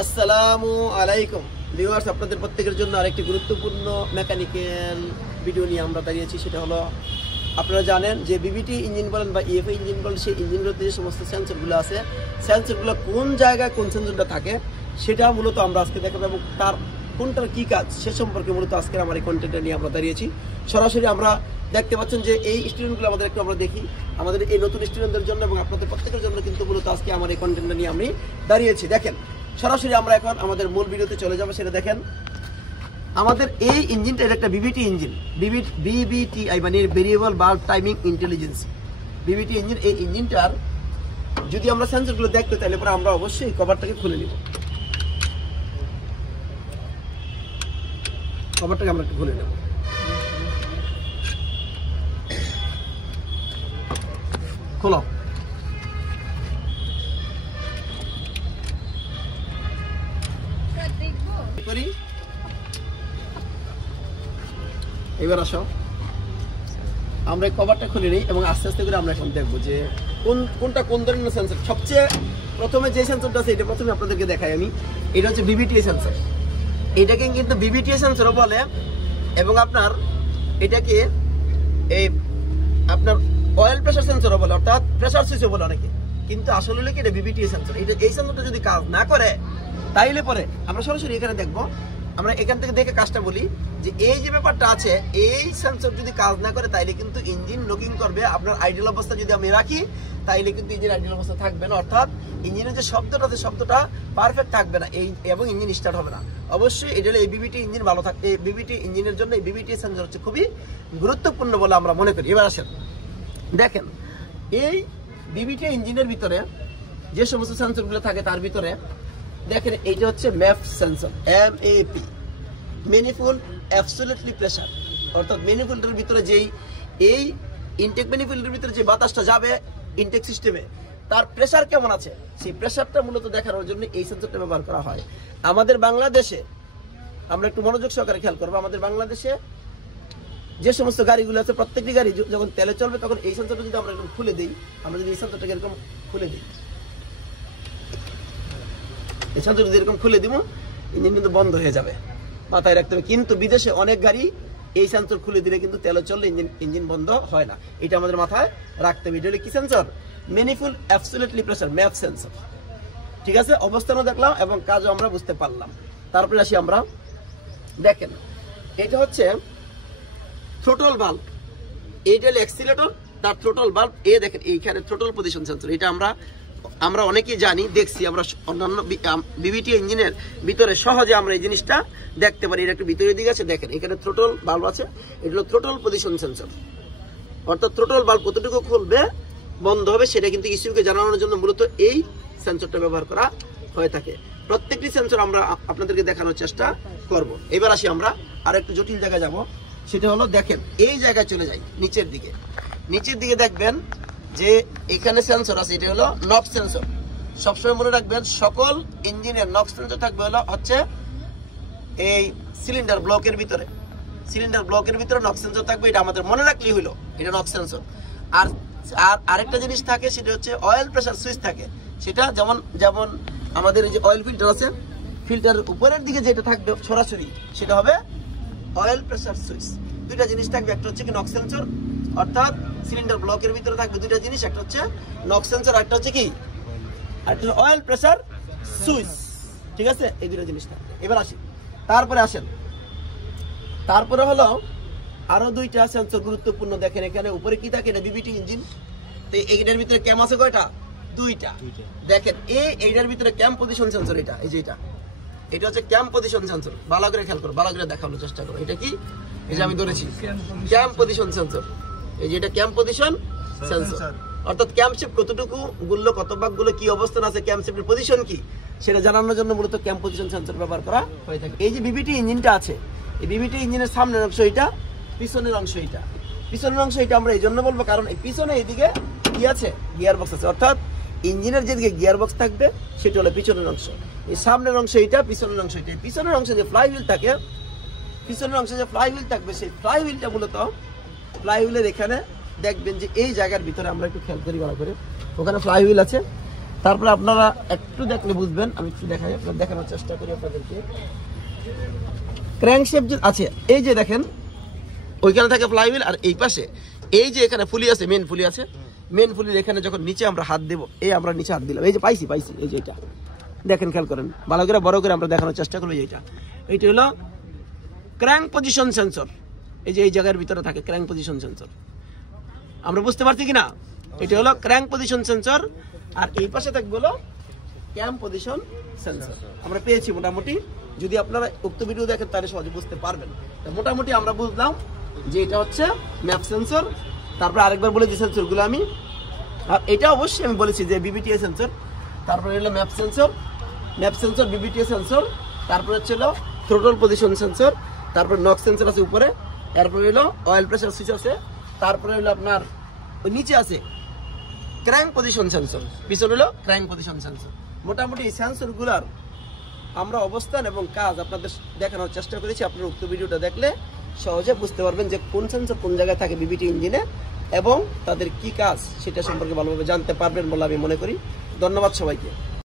আসসালামু আলাইকুম ভিউয়ার্স, আপনাদের প্রত্যেকের জন্য আরেকটি গুরুত্বপূর্ণ মেকানিক্যাল ভিডিও নিয়ে আমরা দাঁড়িয়েছি। সেটা হলো, আপনারা জানেন যে বিবিটি ইঞ্জিন বলেন বা ইএফআই ইঞ্জিন বলেন, সেই ইঞ্জিনগুলোতে যে সমস্ত সেন্সরগুলো আছে, সেন্সরগুলো কোন জায়গায় কোন সেন্সরটা থাকে সেটা মূলত আমরা আজকে দেখাবো, এবং তার কোনটার কী কাজ সে সম্পর্কে মূলত আজকের আমার এই কন্টেন্টটা নিয়ে আমরা দাঁড়িয়েছি। সরাসরি আমরা দেখতে পাচ্ছেন যে এই স্টুডেন্টগুলো আমাদের একটু আমরা দেখি, আমাদের এই নতুন স্টুডেন্টদের জন্য এবং আপনাদের প্রত্যেকের জন্য কিন্তু মূলত আজকে আমার এই কন্টেন্টটা নিয়ে আমি দাঁড়িয়েছি। দেখেন, সরাসরি আমরা এখন আমাদের মূল ভিডিওতে চলে যাবো। সেটা দেখেন, আমাদের এই ইঞ্জিনটা এটা একটা বিবিটি ইঞ্জিন, বিবিটিআই মানে variable bulb timing intelligence BBT engine. এই ইঞ্জিনটার যদি আমরা সেন্সরগুলো দেখতে তাহলে পরে আমরা অবশ্যই কভারটাকে খুলে নিব। কভারটাকে আমরা একটু খুলে নেব। খোলো। এবার আসো, আমরা এই কভারটা খুলে নিই এবং আস্তে আস্তে করে আমরা এখন দেখবো যে কোনটা কোন ধরনের সেন্সর। সবচেয়ে প্রথমে যে সেন্সরটা আছে এটা প্রথমে আপনাদেরকে দেখাই আমি। এটা হচ্ছে বিবিটিআই সেন্সর। এটাকে কিন্তু বিবিটিআই সেন্সরও বলে, এবং আপনার এটাকে এই আপনার অয়েল প্রেসার সেন্সরও বলে, অর্থাৎ প্রেসার সুইচও বলে অনেকে, কিন্তু আসলে হলো কি এটা বিবিটিআই সেন্সর। এই সেন্সরটা যদি কাজ না করে তাইলে পরে আমরা সরাসরি এখানে দেখবো। আমরা এখান থেকে দেখে কাজটা বলি যে এই যে ব্যাপারটা আছে, এই সেন্সর যদি কাজ না করে তাইলে কিন্তু ইঞ্জিন নকিং করবে। আপনার আইডিয়াল অবস্থা যদি আমি রাখি তাইলে কিন্তু ইঞ্জিন আইডিয়াল অবস্থা থাকবে না, অর্থাৎ ইঞ্জিনের যে শব্দটা আছে শব্দটা পারফেক্ট থাকবে না এবং ইঞ্জিন স্টার্ট হবে না। অবশ্যই এটা হলো এই বিবিটি ইঞ্জিন ভালো থাকবে। এই বিবিটি ইঞ্জিনের জন্য এই বিবিটি সেন্সর হচ্ছে খুবই গুরুত্বপূর্ণ বলে আমরা মনে করি। এবার আসেন, দেখেন এই বিবিটি ইঞ্জিনের ভিতরে যে সমস্ত সেন্সরগুলো থাকে তার ভিতরে দেখেন এইটা হচ্ছে map sensor, MAP manifold absolutely pressure, অর্থাৎ ম্যানিফোল্ডের ভিতরে যেই এই ইনটেক ম্যানিফোল্ডের ভিতরে যে বাতাসটা যাবে ইনটেক সিস্টেমে তার প্রেসার কেমন আছে সেই প্রেসারটা মূলত দেখানোর জন্য এই সেন্সরটা ব্যবহার করা হয়। আমাদের বাংলাদেশে আমরা একটু মনোযোগ সহকারে খেয়াল করবো, আমাদের বাংলাদেশে যে সমস্ত গাড়িগুলো আছে প্রত্যেকটি গাড়ি যখন তেলে চলবে তখন এই সেন্সরটা যদি আমরা এরকম খুলে দিই, আমরা যদি এই সেন্সরটাকে এরকম খুলে দিই, এই সেন্সর যদি এরকম খুলে দিব ইঞ্জিন কিন্তু বন্ধ হয়ে যাবে, মাথায় রাখতে হবে। কিন্তু বিদেশে অনেক গাড়ি এই সেন্সর খুলে দিলে কিন্তু তেলে চললে ইঞ্জিন বন্ধ হয় না, এটা আমাদের মাথায় রাখতে হবে। এটা হলো কি sensor? Manifold absolutely pressure, map sensor. ঠিক আছে, অবস্থানও দেখলাম এবং কাজও আমরা বুঝতে পারলাম। তারপরে আসি আমরা, দেখেন এটা হচ্ছে থ্রোটল বাল্ব, এইটা হলো অ্যাক্সিলারেটর, তার থ্রোটল বাল্ব। দেখেন এইখানে থ্রোটল পজিশন সেন্সর, এটা আমরা অনেকেই জানি, দেখছি আমরা অন্যান্য বিবিটি ইঞ্জিনের ভিতরে সহজে আমরা এই জিনিসটা দেখতে পারি। এটা একটু ভিতরের দিকে আছে, দেখেন এখানে থ্রোটল বাল্ব আছে, এটা হলো থ্রোটল পজিশন সেন্সর, অর্থাৎ থ্রোটল বাল্ব কতটুকু খুলবে বন্ধ হবে সেটা কিন্তু ইস্যুকে জানানোর জন্য মূলত এই সেন্সরটা ব্যবহার করা হয়ে থাকে। প্রত্যেকটি সেন্সর আমরা আপনাদেরকে দেখানোর চেষ্টা করব। এবার আসি আমরা আর একটু জটিল জায়গায় যাব, সেটা হলো দেখেন এই জায়গায় চলে যাই নিচের দিকে দেখবেন যে এখানে সেন্সর আছে, এটা হলো নক্স সেন্সর। সবসময় মনে রাখবেন সকল ইঞ্জিনের নক্স সেন্সর থাকবে হচ্ছে এই সিলিন্ডার ব্লকের ভিতরে নক্স সেন্সর থাকবে, এটা আমাদের মনে রাখলেই হলো এটা নক্স সেন্সর। আর আরেকটা জিনিস থাকে সেটা হচ্ছে অয়েল প্রেসার সুইচ থাকে, সেটা যেমন আমাদের এই যে অয়েল ফিল্টার আছে, ফিল্টারের উপরের দিকে যেটা থাকবে সরাসরি সেটা হবে অয়েল প্রেসার সুইচ। দুইটা জিনিস থাকবে, একটা হচ্ছে কি নক্স সেন্সর, অর্থাৎ সিলিন্ডার ব্লকের ভিতরে থাকবে দুইটা জিনিস, একটা হচ্ছে নক্স সেন্সর, একটা হচ্ছে কি অয়েল প্রেসার সুইচ। ঠিক আছে, এই দুইটা জিনিস থাকবে। এবার আসি, তারপরে হলো আরো দুইটা সেন্সর গুরুত্বপূর্ণ। দেখেন এখানে উপরে কি থাকে, এটা বিবিটি ইঞ্জিন, তো এইটার ভিতরে ক্যাম আছে কয়টা? দুইটা। দেখেন এইটার ভিতরে ক্যাম পজিশন সেন্সর, এটা এই যে এটা হচ্ছে ক্যাম পজিশন সেন্সর। ভালো করে খেয়াল করো, ভালো করে দেখানোর চেষ্টা করো। এটা কি? এই যে আমি ধরেছি ক্যাম পজিশন সেন্সর, এই যে এটা ক্যাম পজিশন সেন্সর, অর্থাৎ ক্যাম শেপ কতটুকু গুলো, কত ভাগ গুলো, কি অবস্থান আছে, ক্যাম শেপের পজিশন কি সেটা জানানোর জন্য মূলত ক্যাম পজিশন সেন্সর ব্যবহার করা হয়ে থাকে। এই যে বিবিটি ইঞ্জিনটা আছে, এই বিবিটি ইঞ্জিনের সামনের অংশ এটা, পিছনের অংশ এটা আমরা এই জন্য বলবো কারণ এই পিছনে এইদিকে কি আছে, গিয়ার বক্স আছে, অর্থাৎ ইঞ্জিনের যেদিকে গিয়ার বক্স থাকবে সেটা হলো পিছনের অংশ। এই সামনের অংশ এটা, পিছনের অংশ এটা। পিছনের অংশে যে ফ্লাইহুইল থাকে, সেই ফ্লাইহুইলটা মূলত ফ্লাইহুইলের এখানে দেখবেন যে এই জায়গার ভিতরে আমরা একটু খেয়াল করি ভালো করে, ওখানে ফ্লাইহুইল আছে, তারপরে আপনারা একটু দেখলে বুঝবেন, আমি একটু দেখাই, আপনার দেখানোর চেষ্টা করি আপনাদেরকে। ক্র্যাঙ্কশ্যাফট যে আছে, এই যে দেখেন ওইখানে থাকে ফ্লাইহুইল, আর এই পাশে এই যে এখানে ফুলি আছে, মেন ফুলি আছে, মেন ফুলির এখানে যখন নিচে আমরা হাত দেবো, এই আমরা নিচে হাত দিলাম, এই যে পাইছি এই যে এটা দেখেন, খেয়াল করেন ভালো করে, বড় করে আমরা দেখানোর চেষ্টা করবো। এইটা হলো ক্র্যাঙ্ক পজিশন সেন্সর, এই যে এই জায়গার ভিতরে থাকে ক্র্যাঙ্ক পজিশন সেন্সর, আমরা বুঝতে পারছি কিনা? এটা হলো ক্র্যাঙ্ক পজিশন সেন্সর, আর এই পাশে থাকবে হলো ক্যাম পজিশন সেন্সর। আমরা পেয়েছি মোটামুটি, যদি আপনারা উক্ত ভিডিও দেখেন তাহলে সহজে বুঝতে পারবেন। মোটামুটি আমরা বুঝলাম যে এটা হচ্ছে ম্যাপ সেন্সর। তারপরে আরেকবার বলে যে সেন্সরগুলো আমি, আর এটা অবশ্যই আমি বলেছি যে বিবিটিএ সেন্সর, তারপরে হলো ম্যাপ সেন্সর, বিবিটিএ সেন্সর, তারপরে হচ্ছে হলো থ্রোটল পজিশন সেন্সর, তারপরে নক সেন্সর আছে উপরে, তারপরে হলো অয়েল প্রেসার সুইচ আছে, তারপরে হলো আপনার ওই নিচে আছে ক্র্যাঙ্ক পজিশন সেন্সর, পিছনে হলো ক্র্যাঙ্ক পজিশন সেন্সর। মোটামুটি এই সেন্সরগুলোর আমরা অবস্থান এবং কাজ আপনাদের দেখানোর চেষ্টা করেছি। আপনার উক্ত ভিডিওটা দেখলে সহজে বুঝতে পারবেন যে কোন সেন্সর কোন জায়গায় থাকে বিবিটি ইঞ্জিনে এবং তাদের কি কাজ সেটা সম্পর্কে ভালোভাবে জানতে পারবেন বলে আমি মনে করি। ধন্যবাদ সবাইকে।